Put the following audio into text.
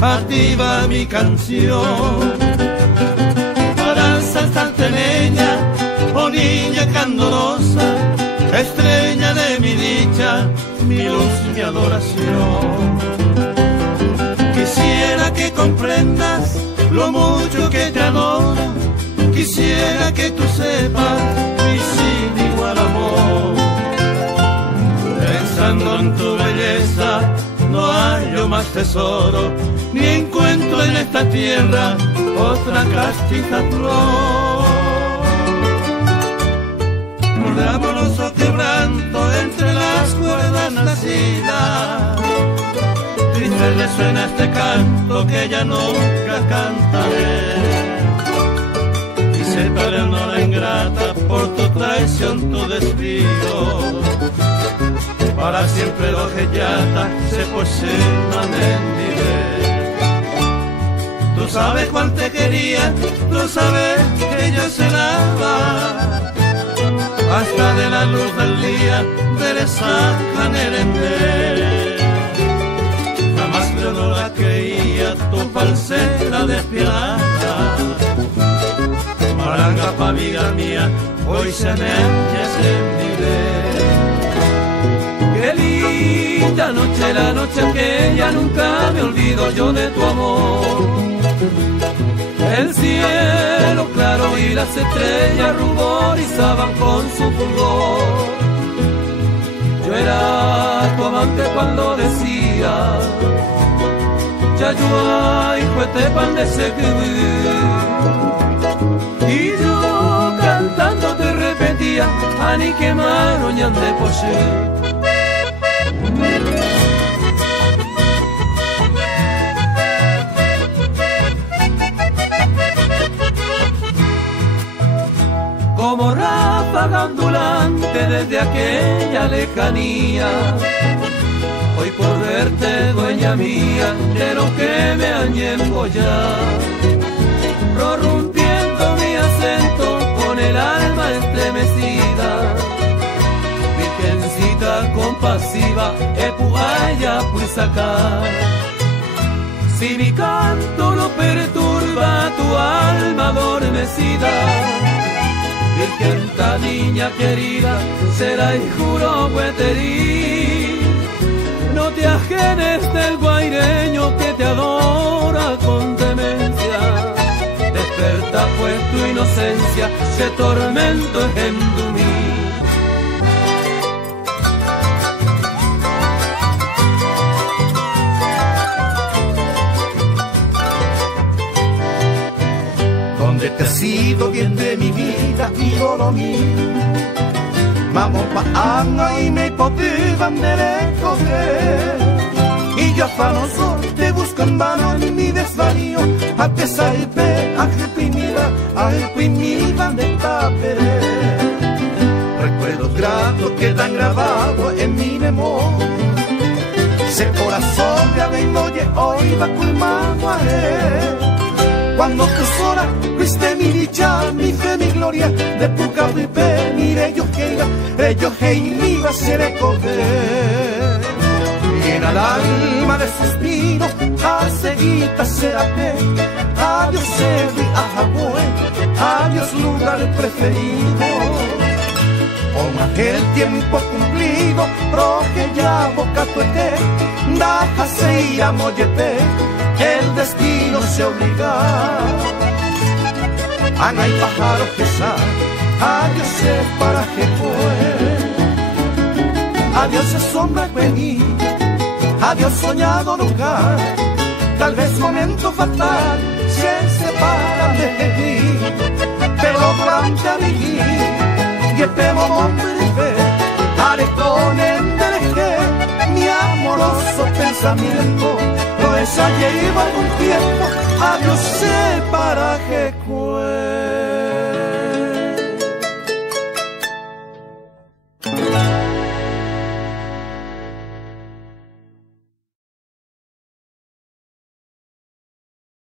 a ti va mi canción. Para salsalteña, oh niña candorosa, estrella de mi dicha, mi luz, mi adoración. Quisiera que comprendas lo mucho que te adoro, quisiera que tú sepas mi sin igual amor. Pensando en tu belleza no hallo más tesoro, ni encuentro en esta tierra otra castiza flor. Por amoroso quebranto entre las cuerdas nacidas, triste resuena este canto que ya nunca cantaré. Y se tornó la ingrata por tu traición, tu desvío. Para siempre lo que yata se posena mendiré. Tú sabes cuánto te quería, tú sabes que yo cenaba hasta de la luz del día de esa canerende. Jamás yo no la creía, tu falsedad despiadada. Maranga pa' vida mía, hoy se me encendiré. Qué linda noche, la noche aquella, nunca me olvido yo de tu amor. El cielo claro y las estrellas ruborizaban con su fulgor. Yo era tu amante cuando decía Chayuay fuete pan de seguir. Y yo cantando te repetía Ani que maroñan de poche. Como ráfaga ondulante desde aquella lejanía, hoy por verte dueña mía de lo que me añejo ya, prorrumpiendo mi acento con el alma estremecida, virgencita compasiva, epuaya pues sacar. Si mi canto no perturba tu alma adormecida, Virgen, ta niña querida, será y juro hueterí. No te ajenes del guaireño que te adora con demencia. Desperta pues tu inocencia, se tormento en mí. ¿Dónde te has ido, bien de mi vida, ídolo mío? Vamos pa' Anga y me poteban de recoger. Y yo afanoso te busco en vano en mi desvarío, a pesar de reprimida de tapere. Recuerdos gratos quedan grabados en mi memoria. Se corazón ya vengo hoy va culmando a él. Cuando tu sola viste mi dicha, mi fe, mi gloria, de puca y pe, mire yo que mi iba a ser recoger. Llena el alma de suspiro, a seguita será pe, adiós Sevi, a Hawái, adiós lugar preferido. Con aquel tiempo cumplido, roje ya boca tuete, daja se irá moyepe, el destino se obliga. Ana y pájaro que sale, adiós es para que fue. Adiós es sombra venir, adiós soñado lugar. Tal vez momento fatal se separa de ti, pero durante a vivir, que temo hombre fe, haré con el mi amoroso pensamiento. No es ayer algún tiempo, adiós sé para que cuente.